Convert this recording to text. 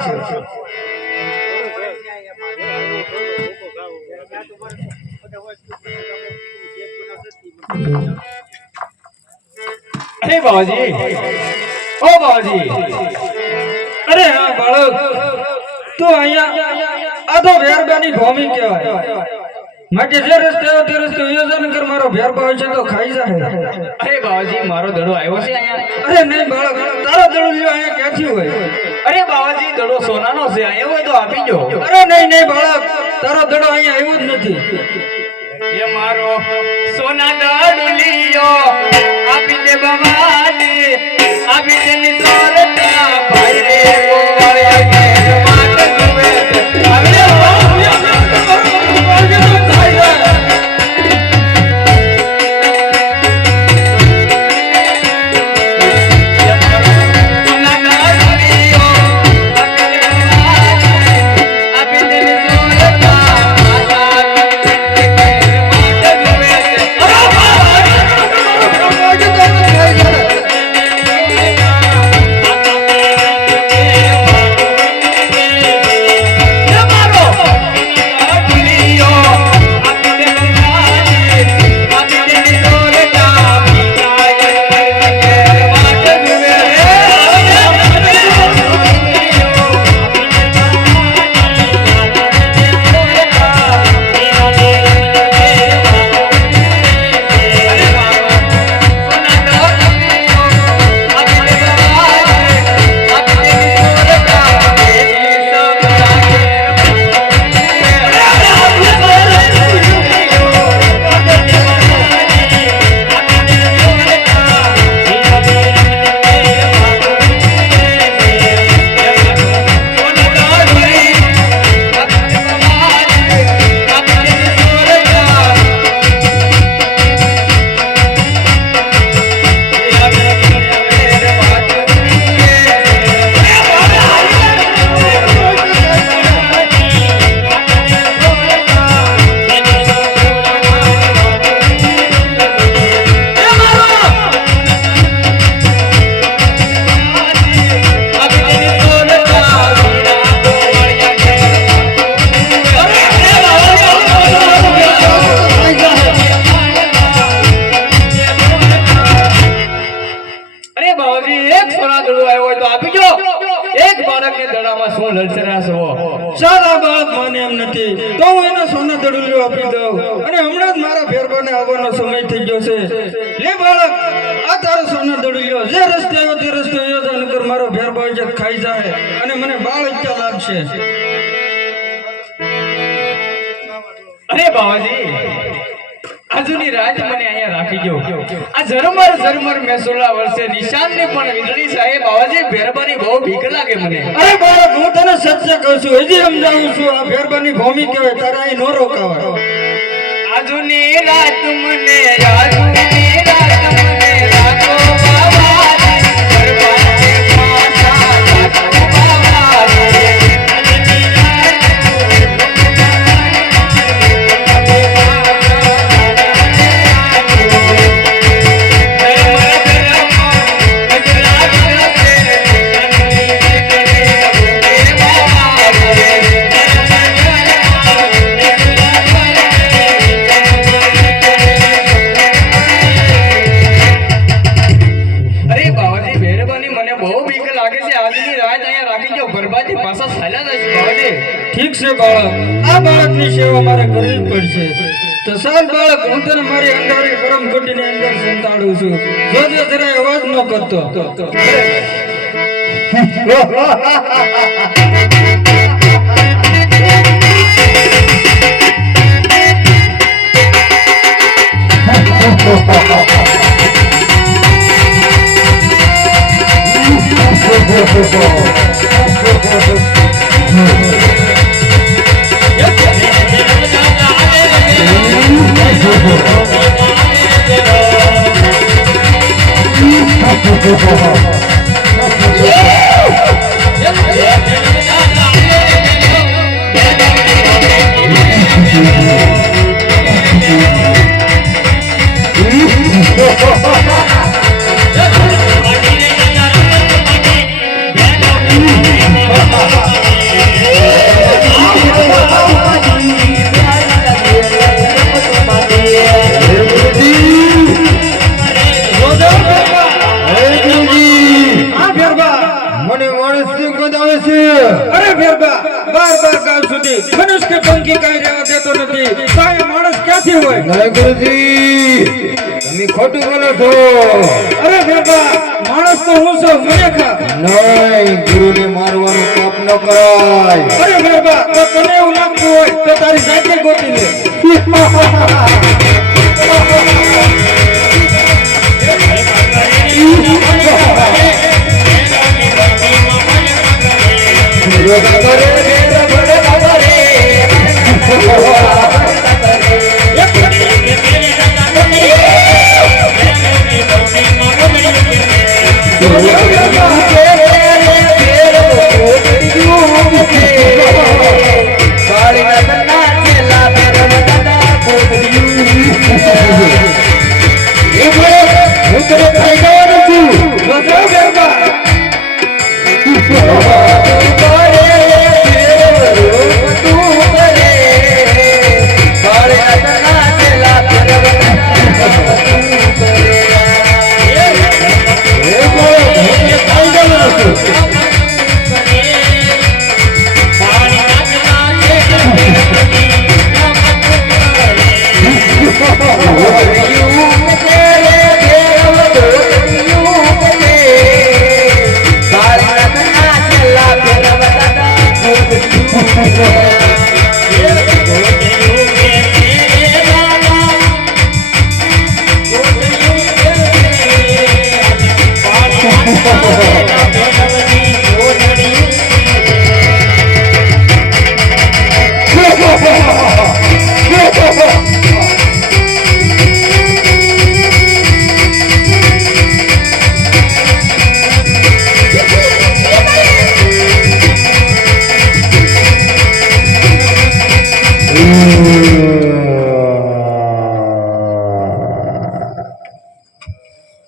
अरे बाबाजी, ओ बाबाजी, अरे हाँ बालक, तू आया आधो भेर बनी भूमि क्या है? માટે જે રસ્તે આવ્યો તે રસ્તે યોજન કર મારો ભેર ભાવ છે તો ખાઈ જાય. અરે બાવાજી મારો દડો આવ્યો છે અહીંયા. અરે નહીં બાળક, તારો દડો લ્યો અહીંયા ક્યાંથી હોય? અરે બાવાજી દડો સોનાનો છે, આવ્યો હોય તો આપી જો. અરે નહીં બાળક, તારો દડો અહીંયા આવ્યો જ નથી. એ મારો સોના દડો લ્યો આપી દે બાવાજી, આપી દે ની સોરતા ભાઈ રે ગોવાળિયા કે માત જુએ આવે ખાઈ જાય અને મને બાળ ઈચ્છા લાગશે. અરે બાવાજી, આજુની રાત મને અહીંયા રાખી ગયો. આ ઝરમર મેસોલા વર્ષે નિશાન ને પણ વીજળી સાહેબ બાવાજી ભેરબાની બહુ બીક લાગે મને. અરે બાળક, હું તને સત્ય કહું છું, હજી સમજાવું છું. આ ભેરબાની ભૂમિ કહેવાય, તારા અહીં નો રોકાવા. આજુની રાત મને રાખો ઠીક છે બાળક, આ બાળકની સેવા મારે કરવી પડશે. તો સાલ બાળક, હું તને મારી અંધારી પરમ ગોટીની અંદર સંતાડું છું. જોજે જરા અવાજ ન કરતો. Yeah! મેરબા બાર ગામ સુધી મનુષ્ય કે પંખી કાઈ રહેવા દેતો નથી કાય માણસ ક્યાંથી હોય નહીં ગુરુજી તમે ખોટું બોલો છો અરે મેરબા માણસ તો હું છું મને ખા નહીં ગુરુને મારવાનું પાપ ન કરાય અરે મેરબા તો તને એવું લાગતું હોય તો તારી જાતે ગોતી લે યોગા કરે